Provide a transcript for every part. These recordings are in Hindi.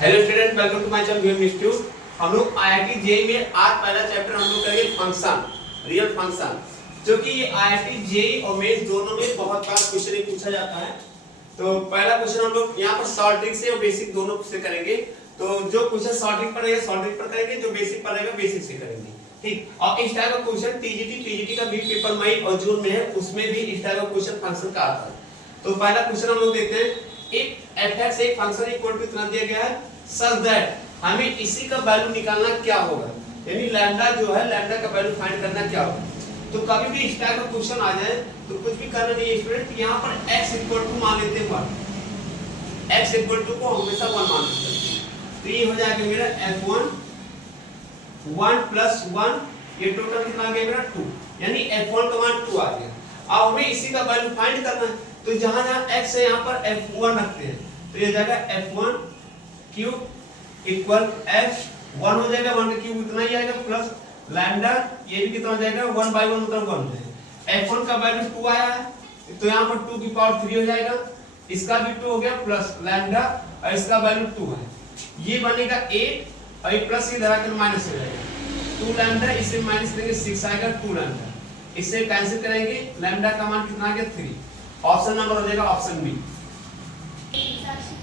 Hello student, welcome to my channel VM institute. हम लोग आईआईटी जेईई में आज पहला चैप्टर हम लोग करेंगे फंक्शन, रियल फंक्शन, जो कि ये आईआईटी जेईई और मेंस दोनों में बहुत बार क्वेश्चन पूछा जाता है। तो पहला क्वेश्चन हम लोग यहाँ पर शॉर्ट ट्रिक से और बेसिक दोनों से करेंगे। तो जो क्वेश्चन शॉर्ट ट्रिक पर रहेगा शॉर्ट ट्रिक पर करेंगे, जो बेसिक पर रहेगा बेसिक से करेंगे, ठीक। और इस टाइप का क्वेश्चन टीजीटी का भी पेपर मई और जून में है, उसमें भी इस टाइप का क्वेश्चन फंक्शन का आता है। तो पहला क्वेश्चन हम लोग देखते हैं। इफ f(x) एक फंक्शन इक्वल टू इतना दिया गया है such that हमें इसी का वैल्यू निकालना क्या होगा, यानी लैम्डा जो है लैम्डा का वैल्यू फाइंड करना क्या होगा। तो कभी भी इस टाइप का क्वेश्चन आ जाए तो कुछ भी करना नहीं है स्टूडेंट, यहाँ पर x इक्वल टू मान लेते हैं 1, x इक्वल टू को हमेशा 1 मान लेते हैं। तो ये हो जाएगा मेरा f1 1 प्लस 1, ये टोटल कितना आ गया मेरा 2, यानी f1 का मान 2 आ गया। अब हमें इसी का वैल्यू फाइंड करना है, तो जहां जहां x है यहाँ पर f1 रखते हैं, तो ये जाएगा f1 क्यूब इक्वल f1 हो जाएगा, 1 का क्यूब इतना ही आएगा, प्लस लैम्डा ये भी कितना हो जाएगा 1 बाई 1 मतलब 1 हो जाएगा। f1 का वैल्यू 2 आया है तो यहाँ पर 2 की पावर 3 हो जाएगा, इसका भी 2 हो गया, प्लस लैम्डा और इसका वैल्यू 2 है, ये बनेगा 8 और ये प्लस इधर आकर माइनस हो जाएगा। 2 लैम्डा इसे माइनस करेंगे 6 आएगा, 2 लैम्डा इससे कैंसिल करेंगे, लैम्डा का मान कितना आ गया 3। ऑप्शन नंबर हो जाएगा ऑप्शन बी।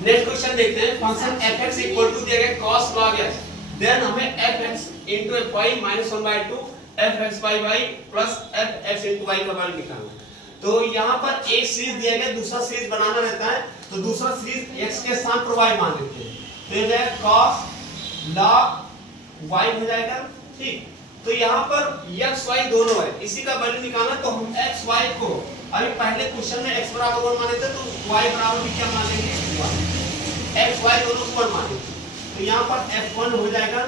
नेक्स्ट क्वेश्चन देखते हैं। फंक्शन f(x) इक्वल टू दिया गया cos log x, देन हमें f(x) into fy minus 1/2 f(x/y) plus f(x) into y का वैल्यू निकालना है। तो यहाँ पर एक सीरीज दिया गया, दूसरा सीरीज बनाना रहता है, तो दूसरा सीरीज x के स्थान पर y मान लेते हैं, तो ये जाएगा cos log y हो जाएगा, ठीक। तो यहाँ पर x y दोनों है, इसी का वैल्यू निकालना, तो हम x y को अभी पहले क्वेश्चन में x बराबर 1 माने थे, तो y बराबर भी क्या मानेंगे 1, x y दोनों को 1 मानेंगे। तो यहाँ पर f1 हो जाएगा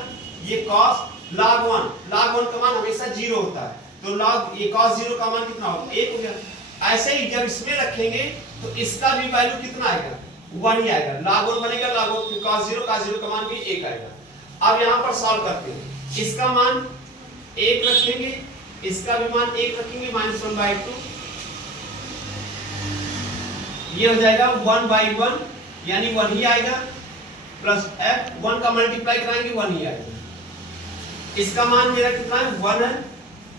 ये cos log 1, log 1 का मान हमेशा 0 होता है, तो log ये cos 0 का मान कितना होगा 1 हो गया। ऐसे ही जब इसमें रखेंगे तो इसका भी वैल्यू कितना आएगा 1 ही आएगा, log 1 बनेगा, log 1 cos 0 का मान भी 1 आएगा। अब यहाँ पर सॉल्व करते हैं, इसका मान 1 रखेंगे, इसका भी मान 1 रखेंगे, -1/2, ये हो जाएगा 1/1 यानी 1 ही आएगा, प्लस f1 का मल्टीप्लाई कराएंगे 1 ही आएगा। इसका मान मेरा कितना है 1 है,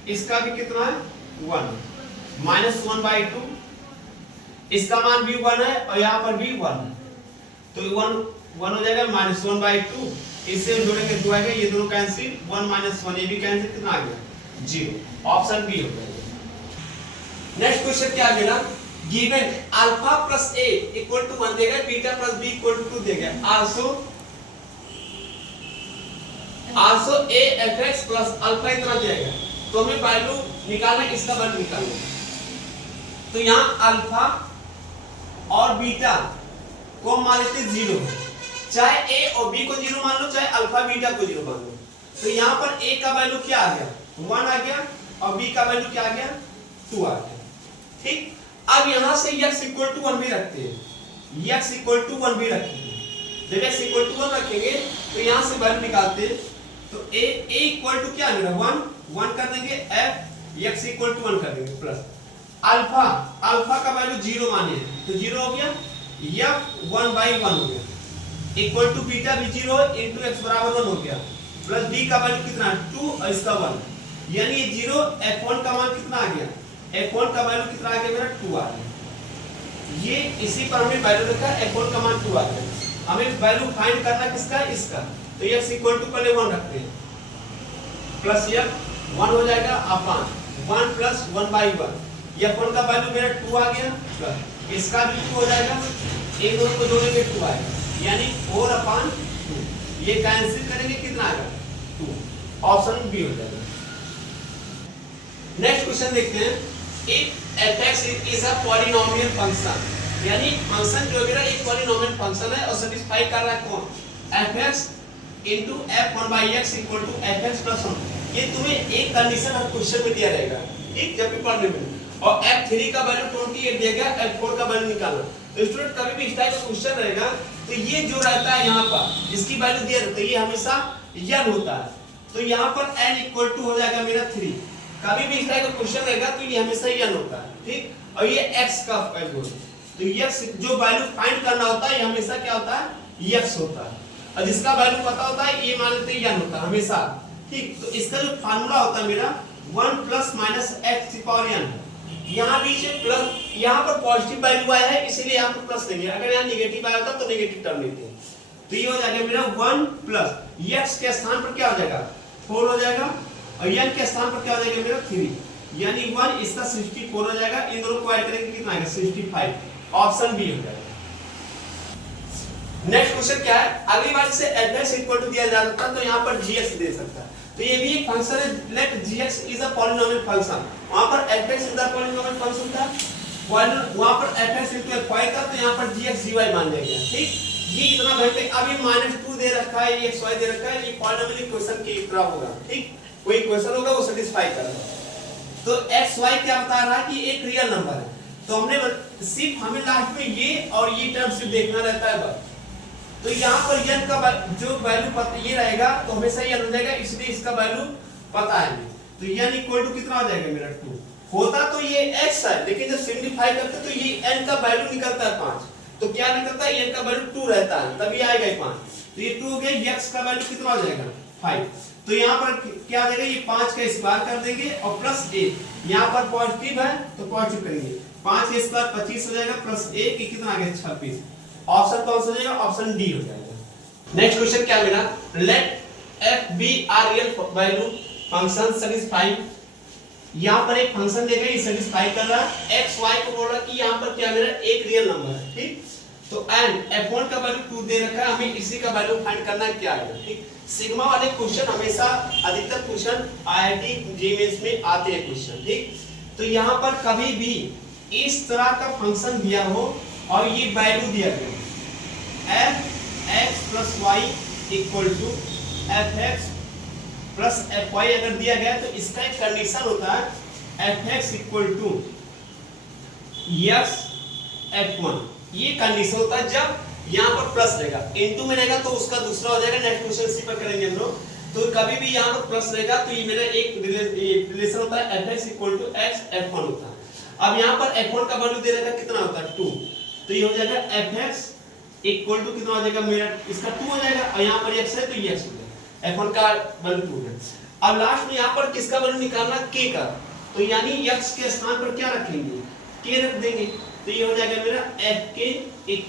इसका भी कितना है 1, -1/2, इसका मान भी 1 है और यहाँ पर भी 1 है, तो 1 हो जाएगा -1/2, इससे जोड़ेंगे 2 आएगा, ये दोनों कैंसिल, 1 - 1 ये भी कैंसिल, कितना आ गया 0, ऑप्शन बी हो जाएगा। नेक्स्ट क्वेश्चन क्या आ गया, given alpha plus a equal to 1 देगा, beta plus b equal to 2 देगा, also a f(x) plus alpha इतना देगा, तो हमें वैल्यू निकालना, इसका वैल्यू निकालना। तो यहाँ अल्फा और बीटा को मान लेते 0 है, चाहे a और b को 0 मान लो, चाहे अल्फा बीटा को 0 मान लो। तो यहाँ पर a का वैल्यू क्या आ गया 1 आ गया और b का वैल्यू क्या आ गया 2 आ गया, ठीक। अब यहां से x इक्वल टू 1 भी रखते हैं, x इक्वल टू 1 भी रखेंगे, जब x इक्वल टू 1 रखेंगे तो यहां से वैल्यू निकालते हैं, तो a इक्वल टू क्या मेरा 1 कर देंगे, f x इक्वल टू 1 कर देंगे, प्लस अल्फा का वैल्यू 0 मानिए, तो 0 हो गया, f 1/1 हो गया, इक्वल टू बीटा भी 0 इनटू x बराबर 1 हो गया, प्लस b का वैल्यू कितना है 2 और इसका 1, यानी ये 0, f1 का मान कितना आ गया, f1 का वैल्यू कितना आ गया मेरा 2 आ गया, ये इसी पर हमने वैल्यू रखा, f1 का मान 2 आ गया। हमें वैल्यू फाइंड करना किसका, इसका, तो x इक्वल टू पहले 1 रखते हैं, प्लस ये 1 हो जाएगा अपॉन 1 प्लस 1/1, f1 का वैल्यू मेरा 2 आ गया, प्लस इसका भी 2 हो जाएगा, एक दोनों को जोड़ेंगे 2 आएगा, यानी 4/2, ये कैंसिल करेंगे, कितना आएगा 2, ऑप्शन बी हो जाएगा। नेक्स्ट क्वेश्चन देखते हैं। If f(x) is a polynomial function, यानी फंक्शन जो मेरा एक पॉलिनोमियल फंक्शन है और सैटिस्फाई कर रहा है कौन, f(x) into f1/x equal to f(x + 1), ये तुम्हें एक कंडीशन हर क्वेश्चन में दिया रहेगा, ठीक, जब भी पढ़ने में, और f3 का वैल्यू 28 दिया गया, f4 का वैल्यू निकालना। तो स्टूडेंट कभी भी इस टाइप का क्वेश्चन रहेगा तो ये जो रहता है यहाँ पर जिसकी वैल्यू दिया रहता है ये हमेशा n होता है, तो यहाँ पर n इक्वल टू हो जाएगा मेरा 3, कभी भी इस टाइप का क्वेश्चन रहेगा तो ये हमेशा n होता है, ठीक, और ये x का वैल्यू, तो x जो वैल्यू फाइंड करना होता है ये हमेशा क्या होता है x होता है। और जिसका वैल्यू पता होता है ये मान लेते हैं n होता है हमेशा, ठीक। तो इसका जो फार्मूला होता है मेरा 1 प्लस माइनस एक्स की पावर n, यहाँ बीच में प्लस, यहाँ पर पॉजिटिव वैल्यू आया है इसीलिए यहाँ पर प्लस लेंगे, अगर यहाँ नेगेटिव आया होता तो नेगेटिव टर्म लेते हैं। तो ये हो जाएगा मेरा 1 प्लस x के स्थान पर क्या हो जाएगा 4 हो जाएगा और n के स्थान पर क्या हो जाएगा मेरा 3, यानी 1 इसका 64 हो जाएगा, इन दोनों को ऐड करेंगे कितना आएगा 65, ऑप्शन बी हो जाएगा। नेक्स्ट क्वेश्चन क्या है, अगली बार से fx इक्वल टू दिया जाता है तो यहाँ पर gx दे सकता है, तो ये भी एक फंक्शन है, let gx is a polynomial function, वहां पर fx is a polynomial function था, वहां पर fx इक्वल fy था तो यहाँ पर gx gy मान लिया गया, ठीक। ये इतना बेहतर, अब ये -2 दे रखा है, ये xy दे रखा है, ये पॉलिनोमियल क्वेश्चन की तरह होगा, ठीक। कोई क्वेश्चन होगा वो सेटिस्फाई करेगा। तो xy क्या बता रहा है कि एक रियल नंबर है, तो हमने सिर्फ हमें लास्ट में ये और ये टर्म सिर्फ देखना रहता है बस। तो यहाँ पर n का जो वैल्यू पता ये रहेगा तो हमेशा ये हो जाएगा, इसलिए इसका वैल्यू पता है। तो n इक्वल टू कितना हो जाएगा मेरा 2, होता तो ये x है लेकिन जब सिंपलीफाई करते तो ये n का वैल्यू निकलता है 5, तो क्या निकलता है n का वैल्यू 2 रहता है, तभी आएगा 5, तो ये 2 हो गया, x का वैल्यू कितना हो जाएगा 5, तो यहाँ पर क्या हो जाएगा ये 5 का स्क्वायर कर देंगे और प्लस 1, यहाँ पर पॉजिटिव है तो पॉजिटिव करेंगे, 5 का स्क्वायर 25 हो जाएगा प्लस 1 ये कितना आ गया 26, ऑप्शन कौन सा हो जाएगा, ऑप्शन डी हो जाएगा। नेक्स्ट क्वेश्चन क्या मिला, let f be R real value function satisfy, यहाँ पर एक फंक्शन देगा ये सेटिस्फाई कर रहा है, x y को बोल रहा है कि यहाँ पर क्या मेरा एक रियल नंबर है, ठीक। तो एंड f1 का वैल्यू 2 दे रखा है, हमें इसी का वैल्यू फाइंड करना है क्या है, ठीक। सिग्मा वाले क्वेश्चन हमेशा अधिकतर क्वेश्चन आईआईटी जेईई मेंस में आते हैं क्वेश्चन, ठीक। तो यहाँ पर कभी भी इस तरह का फंक्शन दिया हो और ये वैल्यू दिया गया f(x + y) = f(x + fy) अगर दिया गया तो इसका एक कंडीशन होता है f(x = yes f1), ये कंडीशन होता है जब यहाँ पर प्लस रहेगा, इनटू में रहेगा तो उसका दूसरा हो जाएगा, नेक्स्ट क्वेश्चन इसी पर करेंगे हम लोग। तो कभी भी यहाँ पर प्लस रहेगा तो ये मेरा एक रिलेशन होता है f(x = x f1) होता है। अब यहाँ पर f1 का वैल्यू दे रखा है कितना होता है 2, तो ये हो जाएगा f(x = कितना हो जाएगा मेरा इसका 2 हो जाएगा और यहाँ पर x है तो ये x हो जाएगा, f1 का वैल्यू 2 है। अब लास्ट में यहाँ पर किसका वैल्यू निकालना k का, तो यानी x के स्थान पर क्या रखेंगे k रख देंगे, तो ये हो जाएगा मेरा fk =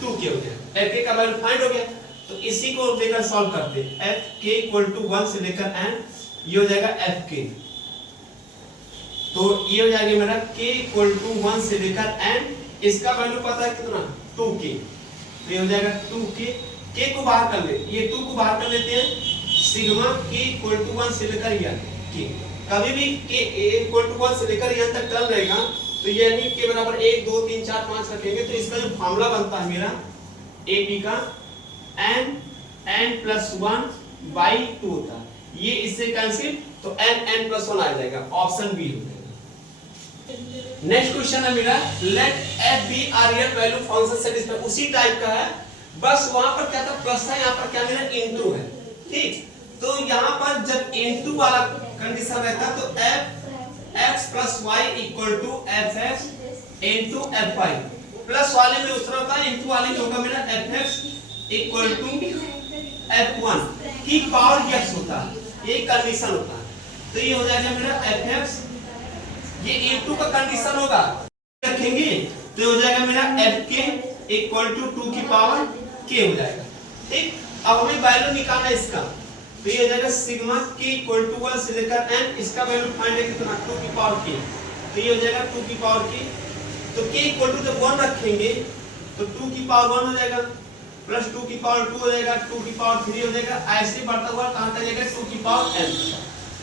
2k हो गया, fk का वैल्यू फाइंड हो गया। तो इसी को लेकर सॉल्व करते हैं, fk = 1 से लेकर n, ये हो जाएगा fk, तो ये हो जाएगा मेरा k = 1 से लेकर n, इसका वैल्यू पता है कितना 2k, तो ये हो जाएगा 2k, k को बाहर कर ले, ये 2 को बाहर कर लेते हैं, सिग्मा k = 1 से लेकर n k, कभी भी k = 1 से लेकर n तक टर्म रहेगा तो यानी k बराबर 1 2 3 4 5 रखेंगे, तो इसका जो फार्मूला बनता है मेरा ab का n + 1/2 होता है, ये इससे कैंसिल तो n + 1 आ जाएगा, ऑप्शन बी हो जाएगा। नेक्स्ट क्वेश्चन है मेरा, let f be R real value function satisfy, उसी टाइप का है, बस वहां पर क्या था प्लस था, यहाँ पर क्या मेरा इनटू है, ठीक। तो यहाँ पर जब इनटू वाला कंडीशन रहता तो f(x + y) = f(x * fy), plus वाले में दूसरा होता है, इनटू वाले में होगा मेरा f(x = f1) की पावर x होता है, ये कंडीशन होता है, तो ये हो जाएगा मेरा f(x), ये a2 का कंडीशन होगा रखेंगे तो हो जाएगा मेरा fk = 2 की पावर k हो जाएगा, ठीक। अब हमें वैल्यू निकालना है इसका, तो ये हो जाएगा सिग्मा k = 1 से लेकर n, इसका वैल्यू फाइंड है कितना 2 की पावर k, तो ये हो जाएगा 2 की पावर k, तो k = जब 1 रखेंगे तो 2 की पावर 1 हो जाएगा प्लस 2 की पावर 2 हो जाएगा, 2 की पावर 3 हो जाएगा, ऐसे बढ़ता हुआ कहां तक जाएगा 2 की पावर n,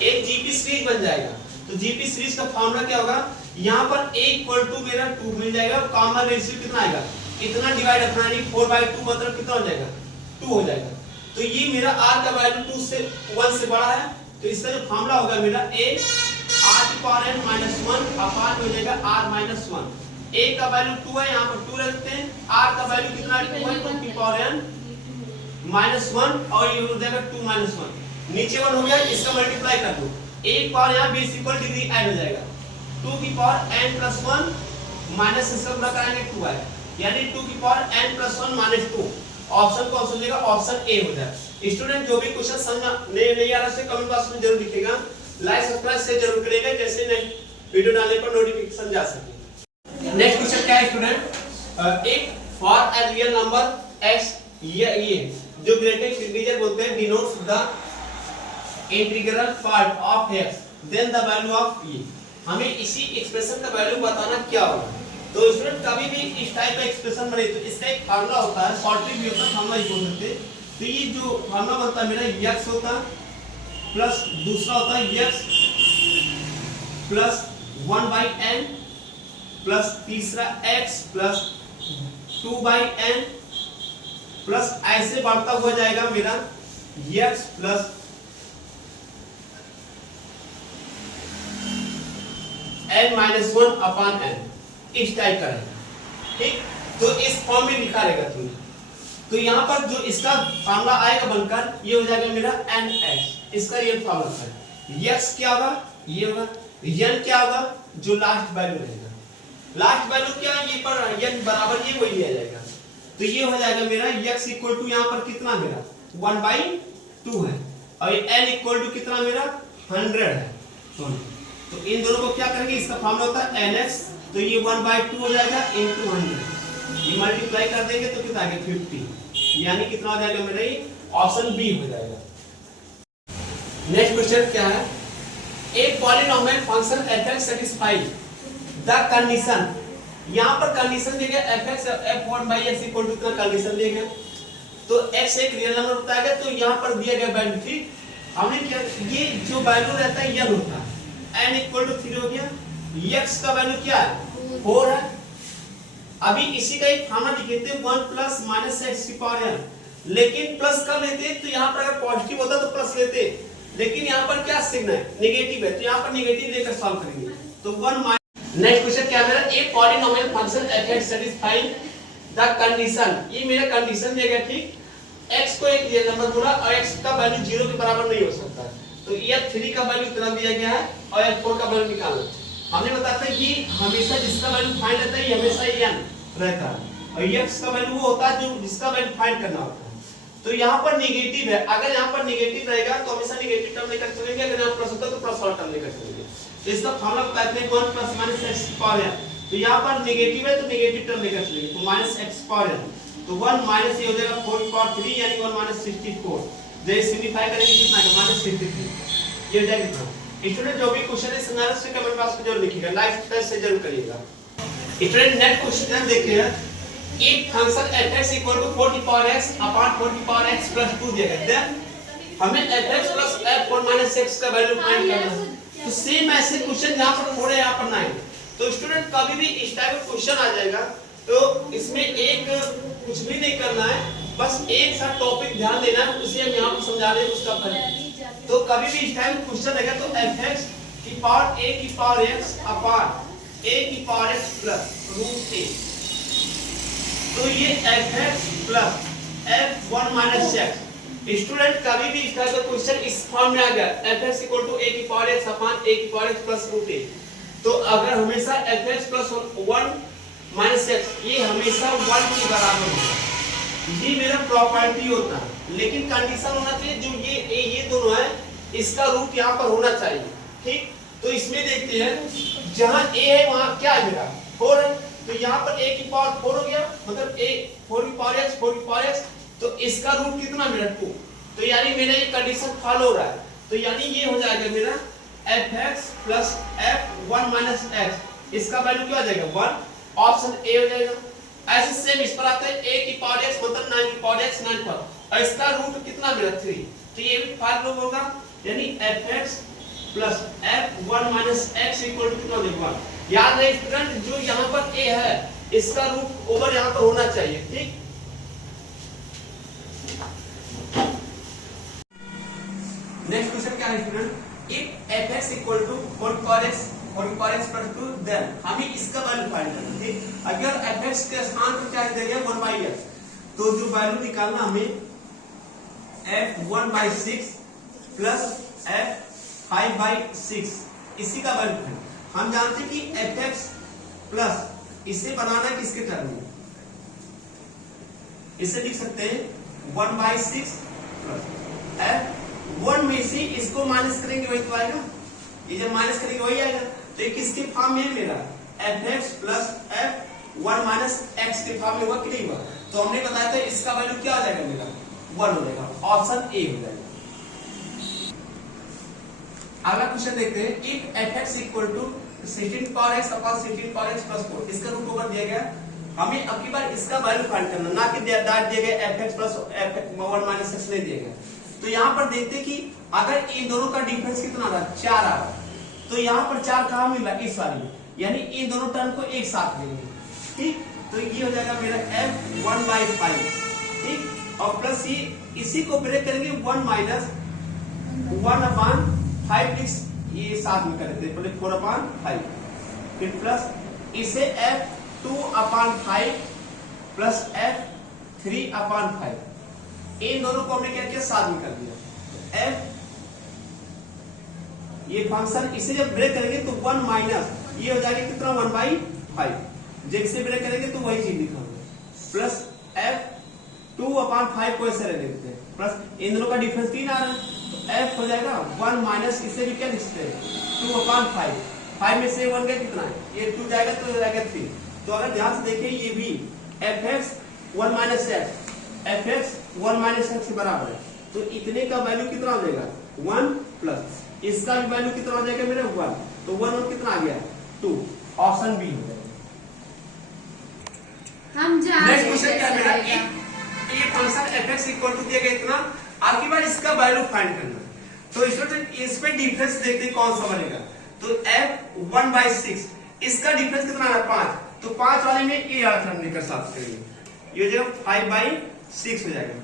एक जीपी सीरीज बन जाएगा। तो जीपी सीरीज का फार्मूला क्या होगा, यहाँ पर a = मेरा 2 मिल जाएगा, कॉमन रेशियो कितना आएगा इतना डिवाइड अपना, यानी 4/2 मतलब कितना हो जाएगा 2 हो जाएगा। तो ये मेरा r का वैल्यू 2 से 1 से बड़ा है, तो इसका जो फार्मूला होगा मेरा a r⁻n - 1 अपान हो जाएगा r-1, a का वैल्यू 2 है, यहाँ पर 2 रखते हैं, r का वैल्यू कितना 2 है 2⁻n - 1 और ये हो जाएगा 2 - 1, नीचे 1 हो गया, इसका मल्टीप्लाई कर दो, एक पावर यहाँ 20 डिग्री ऐड हो जाएगा, 2⁻n + 1 माइनस इसका गुणा कराएंगे 2 है, यानी 2⁻n + 1 - 2, ऑप्शन कौन सा मिलेगा, ऑप्शन ए हो जाए। स्टूडेंट जो भी क्वेश्चन समझ नहीं आ रहा है कमेंट बॉक्स में जरूर लिखेगा, लाइक सब्सक्राइब से जरूर करेगा, जैसे नहीं वीडियो डालने पर नोटिफिकेशन जा सके। नेक्स्ट क्वेश्चन क्या है स्टूडेंट, एक for a real number x, ये जो ग्रेटेस्ट इंटीजर बोलते हैं denotes the integral part of x then the value of e। हमें इसी एक्सप्रेशन का वैल्यू बताना क्या होगा। तो स्टूडेंट कभी भी इस टाइप का एक्सप्रेशन बने तो इसका एक फार्मूला होता है, शॉर्ट ट्रिक भी होता है, फार्मूला ही बोल सकते हैं। तो ये जो फार्मूला बनता है मेरा x होता है प्लस दूसरा होता है x प्लस 1/n प्लस तीसरा x प्लस 2/n प्लस ऐसे बढ़ता हुआ जाएगा मेरा x प्लस n-1/n, इस टाइप का रहेगा। ठीक, तो इस फॉर्म में लिखा रहेगा तुमने। तो यहाँ पर जो इसका फार्मूला आएगा बनकर ये हो जाएगा मेरा nx, इसका रियल फार्मूला है। x क्या होगा, ये होगा, n क्या होगा, जो लास्ट वैल्यू रहेगा, लास्ट वैल्यू क्या ये पर n बराबर ये वही आ जाएगा। तो ये हो जाएगा मेरा x इक्वल टू यहाँ पर कितना मेरा 1/2 है और n इक्वल टू कितना मेरा 100 है। तो इन दोनों को क्या करेंगे, इसका फार्मूला होता है nx, तो ये 1/2 हो जाएगा into 100, ये मल्टीप्लाई कर देंगे तो कितना आ गया 50, यानी कितना हो जाएगा मेरा ये ऑप्शन बी हो जाएगा। नेक्स्ट क्वेश्चन क्या है, एक polynomial function f(x) satisfies the condition, यहाँ पर कंडीशन दिया गया f(x) f(1/x) इक्वल टू कितना कंडीशन दिया गया, तो x एक रियल नंबर होता है तो यहाँ पर दिया गया वैल्यू थी, हमने क्या ये जो वैल्यू रहता है n होता है, n इक्वल टू 3 हो गया, x का वैल्यू क्या है 4 है। अभी इसी का एक फार्मूला लिखे थे 1 प्लस माइनस x की पावर n, लेकिन प्लस कब लेते, तो यहाँ पर अगर पॉजिटिव होता तो प्लस लेते, लेकिन यहाँ पर क्या सिग्न है नेगेटिव है, तो यहाँ पर नेगेटिव लेकर सॉल्व करेंगे। तो 1 नेक्स्ट क्वेश्चन क्या मेरा, a polynomial function f(x) satisfies the condition, ये मेरा कंडीशन दिया गया। ठीक, x को एक रियल नंबर बोला और x का वैल्यू 0 के बराबर नहीं हो सकता, तो f3 का वैल्यू इतना दिया गया है और f4 का वैल्यू निकालना। हमने बताया था कि हमेशा जिसका वैल्यू फाइंड रहता है ये हमेशा n रहता है और x का वैल्यू वो होता है जो जिसका वैल्यू फाइंड करना होता है। तो यहाँ पर नेगेटिव है, अगर यहाँ पर नेगेटिव रहेगा तो हमेशा नेगेटिव टर्म लेकर चलेंगे, अगर यहाँ प्लस होता तो प्लस वाला टर्म लेकर चलेंगे। तो इसका फार्मूला बताते हैं 1 प्लस माइनस x की पावर n, तो यहाँ पर नेगेटिव है तो नेगेटिव टर्म लेकर चलेंगे, तो माइनस x की पावर n, तो 1 माइनस ये हो जाएगा 4 की पावर 3 यानी 1 माइनस 64, जैसे सिंपलीफाई करेंगे कितना आएगा माइनस 63, ये हो जाएगा कितना। स्टूडेंट जो भी क्वेश्चन है संज्ञा से कमेंट बॉक्स में जरूर लिखिएगा, लाइक से जरूर करिएगा। स्टूडेंट नेक्स्ट क्वेश्चन देखिए, एक फंक्शन f(x) इक्वल टू 4 की पावर x अपॉन 4 की पावर x प्लस 2 दिया गया, देन हमें f(x) plus f(4 minus x) का वैल्यू फाइंड करना है। तो सेम ऐसे क्वेश्चन जहां पर 4 है यहां पर 9, तो स्टूडेंट कभी भी इस टाइप का क्वेश्चन आ जाएगा तो इसमें एक कुछ भी नहीं करना है, बस एक सा टॉपिक ध्यान देना है, उसे हम यहां पर समझा देंगे उसका फर्क। तो कभी भी इस टाइप क्वेश्चन आएगा तो f(x) की पावर a की पावर x अपॉन a की power x plus root a, तो ये f(x) plus f(1 minus x), student कभी भी इस तरह का क्वेश्चन इस फॉर्म में आ गया f(x) इक्वल टू a की पावर x अपॉन a की power x plus root a, तो अगर हमेशा f(x) प्लस 1 माइनस x ये हमेशा 1 के बराबर होगा, ये मेरा प्रॉपर्टी होता है, लेकिन कंडीशन होना चाहिए जो ये दोनों है इसका रूट यहाँ पर होना चाहिए। ठीक, तो इसमें देखते हैं जहां a है वहां क्या है मेरा 4 है, तो यहाँ पर a की पावर 4 हो गया, मतलब a 4 की पावर x 4 की पावर x, तो इसका रूट कितना मेरा 2, तो यानी मेरा ये कंडीशन फॉलो हो रहा है, तो यानी ये हो जाएगा मेरा f(x) plus f(1 minus x), इसका वैल्यू क्या हो जाएगा 1, ऑप्शन ए हो जाएगा। ऐसे सेम इस पर आता है a की पावर x मतलब 9 की पावर x 9 पर, और इसका रूट कितना मेरा 3, तो ये भी 5 लोग होगा, यानी f(x) plus f(1 minus x) equal to कितना होगा 1। याद रहे स्टूडेंट जो यहाँ पर a है इसका रूट ओवर यहाँ पर होना चाहिए। ठीक, नेक्स्ट क्वेश्चन क्या है student, if f(x) equal to 4 की पावर x प्लस 2, देन हमें इसका वैल्यू फाइंड करना है। ठीक, अगर f(x) के स्थान पर क्या दे दिया 1/x, तो जो वैल्यू निकालना हमें f(1/6) प्लस f(5/6), इसी का वैल्यू है। हम जानते हैं कि f(x) प्लस इसे बनाना किसके टर्म में, इसे लिख सकते हैं 1/6 प्लस f 1 में से इसको माइनस करेंगे वही तो आएगा, ये जब माइनस करेंगे वही आएगा। तो ये किसके फॉर्म में है मेरा fx plus f 1 minus x के फॉर्म में हुआ कि नहीं हुआ। तो हमने बताया था इसका वैल्यू क्या आ जाएगा मेरा 1 हो जाएगा, ऑप्शन ए हो जाएगा। अगला क्वेश्चन देखते हैं, if fx equal to 16 power x upon 16 power x plus 4, इसका रूट ओवर दिया गया, हमें अब की बार इसका वैल्यू फाइंड करना, ना कि डायरेक्ट दिया गया fx plus f1 minus x नहीं दिया गया। तो यहाँ पर देखते हैं कि अगर इन दोनों का डिफरेंस कितना आ रहा है 4 आ रहा है, तो यहाँ पर 4 कहाँ मिल रहा है इस वाली में, यानी इन दोनों टर्म को एक साथ लेंगे, ठीक। तो ये हो जाएगा मेरा f 1/5, ठीक, और प्लस ये इसी को ब्रेक करेंगे 1 माइनस 1/5 ये साथ में कर देते हैं, पहले 4/5 फिर प्लस इसे f 2/5 प्लस f 3/5, इन दोनों को हमने क्या किया साथ में कर दिया। f ये फंक्शन इसे जब ब्रेक करेंगे तो 1 माइनस ये हो जाएगा कितना 1/5, जब इसे ब्रेक करेंगे तो वही चीज लिखोगे प्लस f 2/5 को ऐसे रख देते हैं प्लस इन दोनों का डिफरेंस 3 आ रहा है, तो f हो जाएगा 1 माइनस इसे भी क्या लिखते हैं 2/5, 5 में से 1 गया कितना है, ये 2 जाएगा तो जाएगा 3। तो अगर ध्यान से देखें ये भी fx 1 minus x fx 1 minus x के बराबर है, तो इतने का वैल्यू कितना हो जाएगा 1 प्लस इसका भी वैल्यू कितना हो जाएगा मेरा 1, तो 1 और कितना आ गया 2, ऑप्शन बी हो जाएगा। हम जान नेक्स्ट क्वेश्चन क्या मेरा, ये फंक्शन fx इक्वल टू दिया गया इतना, आपकी बार इसका वैल्यू फाइंड करना है। तो इसमें डिफरेंस देखते हैं कौन सा बनेगा, तो f 1/6 इसका डिफरेंस कितना आ रहा है 5, तो 5 वाले में ये वाला टर्म लेकर साथ करेंगे, ये हो जाएगा 5/6 हो जाएगा,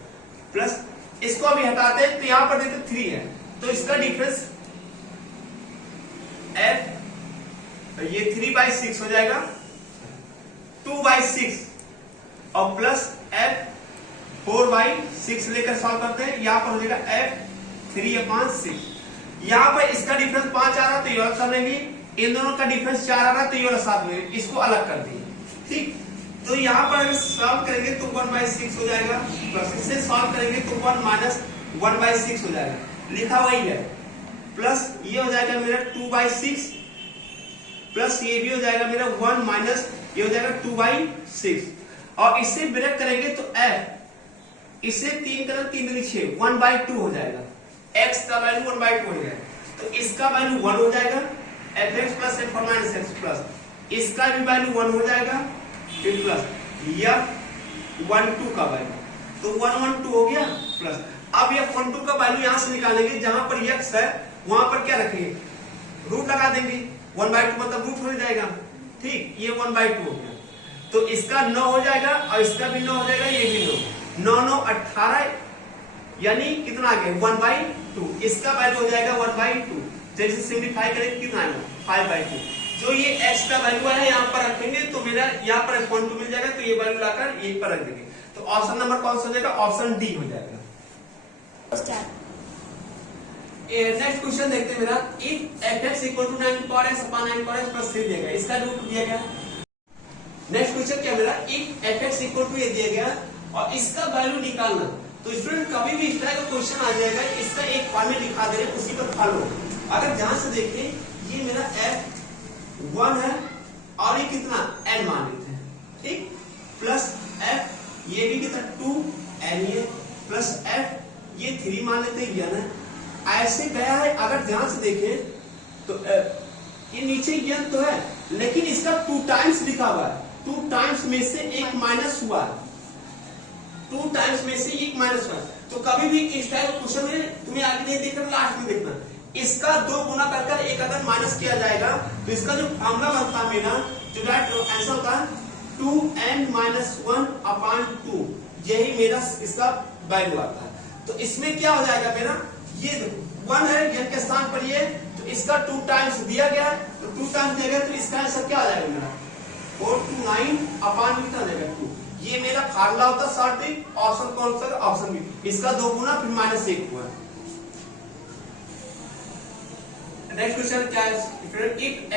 प्लस इसको अभी हटाते हैं तो यहां पर देखते 3 है, तो इसका डिफरेंस f ये 3/6 हो जाएगा 2/6 और प्लस f 4/6 लेकर सॉल्व करते हैं, यहां पर हो जाएगा f 3/6, यहां पर इसका डिफरेंस 5 आ रहा तो ये अलग कर लेंगे, इन दोनों का डिफरेंस 4 आ रहा तो ये वाला साथ में इसको अलग कर दिए, ठीक। तो यहाँ पर अगर सॉल्व करेंगे तो 1/6 हो जाएगा, प्लस इसे सॉल्व करेंगे तो 1 माइनस 1/6 हो जाएगा, लिखा वही है, प्लस ये हो जाएगा मेरा 2/6 प्लस ये भी हो जाएगा मेरा 1 माइनस ये हो जाएगा 2/6, और इससे ब्रेक करेंगे तो f इसे 3 करें 3 दूनी 6 1/2 हो जाएगा, x का वैल्यू 1/2 हो जाएगा, तो इसका वैल्यू 1 हो जाएगा fx plus f minus x plus इसका भी वैल्यू 1 हो जाएगा, फिर प्लस यह 1/2 का वैल्यू, तो 1/2 हो गया, प्लस अब यह 1/2 का वैल्यू यहां से निकालेंगे, जहां पर x है वहां पर क्या रखेंगे रूट लगा देंगे, 1/2 मतलब रूट हो जाएगा, ठीक, ये 1/2 हो गया, तो इसका 9 हो जाएगा और इसका भी 9 हो जाएगा, ये भी 9 9 18 यानी कितना आ गया 1/2, इसका वैल्यू हो जाएगा 1/2, जैसे सिंप्लीफाई करेंगे कितना आएगा 5/2, जो ये x का वैल्यू है यहाँ पर रखेंगे तो मेरा यहाँ पर 1/2 मिल जाएगा, तो ये वैल्यू लाकर एक पर रख देंगे, तो ऑप्शन नंबर कौन सा हो जाएगा, ऑप्शन डी हो जाएगा। नेक्स्ट क्वेश्चन देखते हैं मेरा, if fx equal to 9 power x upon 9 power x plus 3 दिया गया, इसका रूट दिया गया। नेक्स्ट क्वेश्चन क्या मेरा, इफ fx इक्वल टू ये दिया गया और इसका वैल्यू निकालना, तो स्टूडेंट कभी भी इस तरह का क्वेश्चन आ जाएगा, इसका एक फॉर्मूला दिखा दे रहे हैं उसी पर फॉलो, अगर ध्यान से देखें ये मेरा f1 है और ये कितना n मान लेते हैं, ठीक, प्लस f ये भी कितना 2n ये प्लस f ये 3 मान लेते हैं, यह है ऐसे गया है। अगर ध्यान से देखें तो ये नीचे यन तो है लेकिन इसका 2 टाइम्स लिखा हुआ है, 2 टाइम्स में से एक माइनस हुआ है, 2 टाइम्स में से एक माइनस हुआ है, तो कभी भी इस टाइप क्वेश्चन में तुम्हें आगे नहीं देखना, लास्ट में देखना, इसका 2 गुना कर एक अगर माइनस किया जाएगा तो इसका जो फॉर्मूला बनता है मेरा जो राइट आंसर होता है 2n - 1/2, यही मेरा इसका वैल्यू आता है। तो इसमें क्या हो जाएगा मेरा, ये 1 है n के स्थान पर ये, तो इसका 2 टाइम्स दिया गया, तो 2 टाइम्स दिया गया तो इसका आंसर क्या आ जाएगा मेरा 429 कितना देगा 2, ये मेरा फार्मूला होता है सॉर्टिंग, ऑप्शन कौन सा, ऑप्शन बी, इसका 2 गुना फिर -1 हुआ। नेक्स्ट क्वेश्चन क्या है, if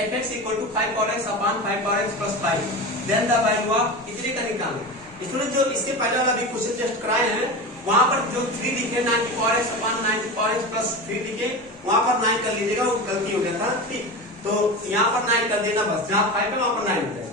fx equal to 5 power x upon 5 power x plus 5 then the value of इतने का निकालना, स्टूडेंट जो इसके पहले वाला भी क्वेश्चन टेस्ट कराए हैं वहां पर जो 3 लिखे 9 की पावर x अपॉन 9 की पावर x प्लस 3 लिखे वहां पर 9 कर लीजिएगा, वो गलती हो गया था। ठीक, तो यहाँ पर 9 कर देना बस, जहाँ 5 है वहां पर 9 हो जाएगा।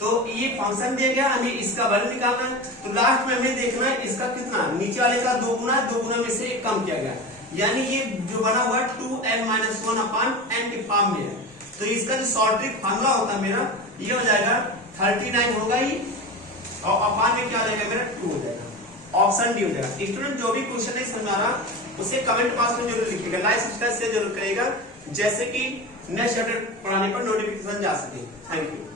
तो ये फंक्शन दिया गया, हमें इसका वैल्यू निकालना है। तो लास्ट में हमें देखना है इसका कितना, नीचे वाले का 2 गुना है, 2 गुना में से 1 कम किया गया, यानी ये जो बना हुआ है 2n-1 अपॉन n के फॉर्म में है। तो इसका जो शॉर्ट ट्रिक फार्मूला होता है मेरा, ये हो जाएगा 39 होगा ही, और अपॉन में क्या हो जाएगा मेरा 2 हो जाएगा, ऑप्शन डी हो जाएगा। स्टूडेंट जो भी क्वेश्चन नहीं समझ आ रहा उसे कमेंट बॉक्स में जरूर लिखिएगा, लाइक सब्सक्राइब से जरूर करेगा, जैसे कि नेक्स्ट चैप्टर पढ़ाने पर नोटिफिकेशन जा सके। Thank you.